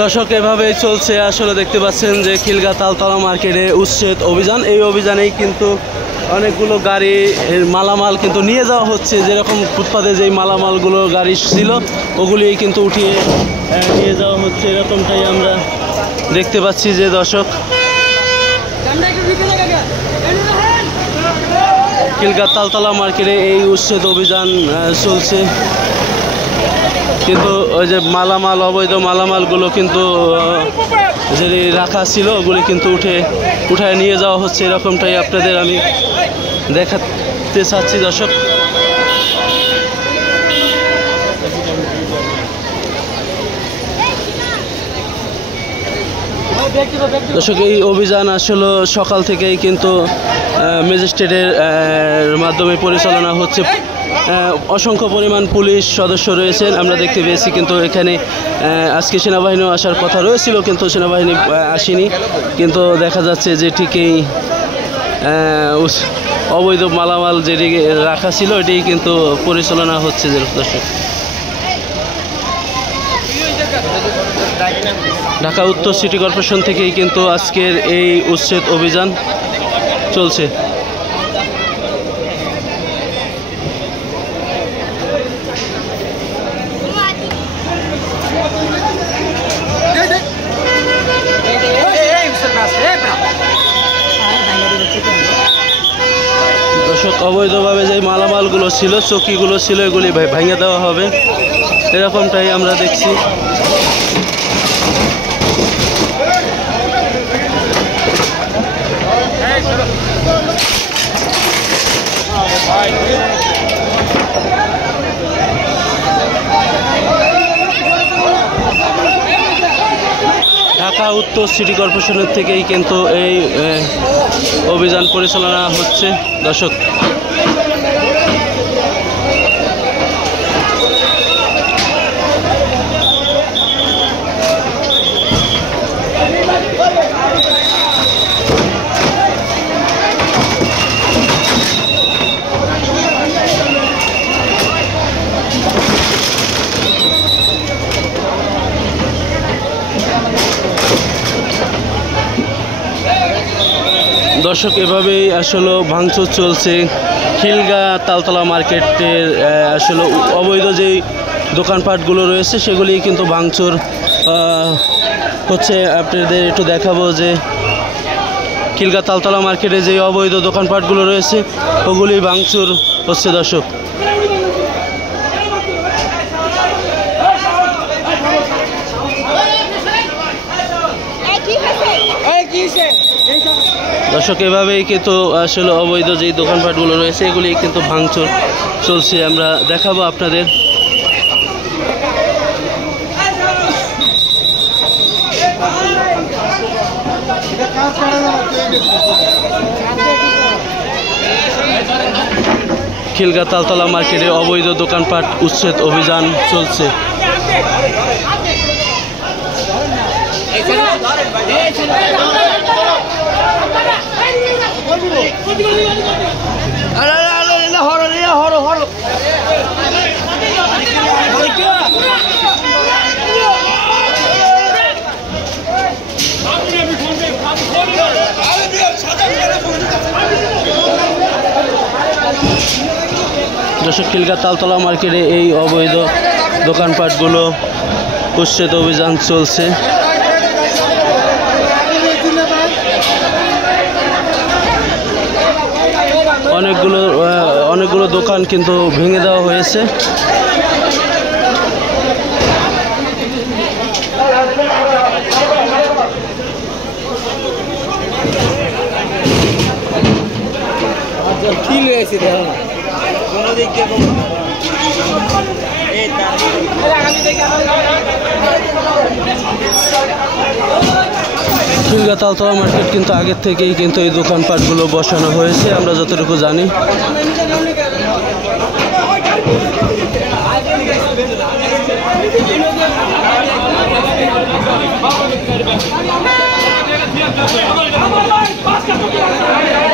দর্শক এভাবেই চলছে আসলে দেখতে পাচ্ছেন যে খিলগা তালতলা মার্কেটে উচ্ছেদ অভিযান। এই অভিযানেই কিন্তু অনেকগুলো গাড়ি মালামাল কিন্তু নিয়ে যাওয়া হচ্ছে, যেরকম ফুটপাতে যেই মালামালগুলো গাড়ি ছিল ওগুলি কিন্তু উঠিয়ে নিয়ে যাওয়া হচ্ছে, এরকমটাই আমরা দেখতে পাচ্ছি। যে দর্শক খিলগা তালতলা মার্কেটে এই উচ্ছেদ অভিযান চলছে, কিন্তু ওই যে মালামাল অবৈধ মালামালগুলো কিন্তু যে রাখা ছিল ওগুলি কিন্তু উঠায় নিয়ে যাওয়া হচ্ছে, এরকমটাই আপনাদের আমি দেখাতে চাচ্ছি। দর্শক এই অভিযান আসলে সকাল থেকেই কিন্তু ম্যাজিস্ট্রেটের মাধ্যমে পরিচালনা হচ্ছে। অসংখ্য পরিমাণ পুলিশ সদস্য রয়েছেন আমরা দেখতে পেয়েছি, কিন্তু এখানে আজকে সেনাবাহিনীও আসার কথা রয়েছিল, কিন্তু সেনাবাহিনী আসেনি। কিন্তু দেখা যাচ্ছে যে ঠিকই অবৈধ মালামাল যেটি রাখা ছিল এটি কিন্তু পরিচালনা হচ্ছে। দর্শক ঢাকা উত্তর সিটি কর্পোরেশন থেকেই কিন্তু আজকের এই উচ্ছেদ অভিযান চলছে। দর্শক অবৈধভাবে যে মালামালগুলো ছিল, চকিগুলো ছিল, এগুলি ভেঙে দেওয়া হবে, এরকমটাই আমরা দেখছি। ঢাকা উত্তর সিটি কর্পোরেশনের থেকেই কিন্তু এই অভিযান পরিচালনা হচ্ছে। দর্শক এভাবেই আসলে ভাঙচুর চলছে খিলগা তালতলা মার্কেটের। আসলে অবৈধ যেই দোকানপাটগুলো রয়েছে সেগুলি কিন্তু ভাঙচুর হচ্ছে। আপনাদের একটু দেখাবো যে খিলগা তালতলা মার্কেটে যে অবৈধ দোকানপাটগুলো রয়েছে ওগুলি ভাঙচুর হচ্ছে। দর্শক এভাবেই কিন্তু আসলে অবৈধ যেই দোকানপাটগুলো রয়েছে এগুলি কিন্তু ভাঙচুর চলছে, আমরা দেখাবো আপনাদের। খিলগা তালতলা মার্কেটে অবৈধ দোকানপাট উচ্ছেদ অভিযান চলছে। দর্শক খিলগা তালতলা মার্কেটে এই অবৈধ দোকানপাটগুলো উচ্ছেদ অভিযান চলছে। অনেকগুলো দোকান কিন্তু ভেঙে দেওয়া হয়েছে। খিলগা তালতলা মার্কেট কিন্তু আগের থেকেই কিন্তু এই দোকানপাটগুলো বসানো হয়েছে আমরা যতটুকু জানি। Let's go.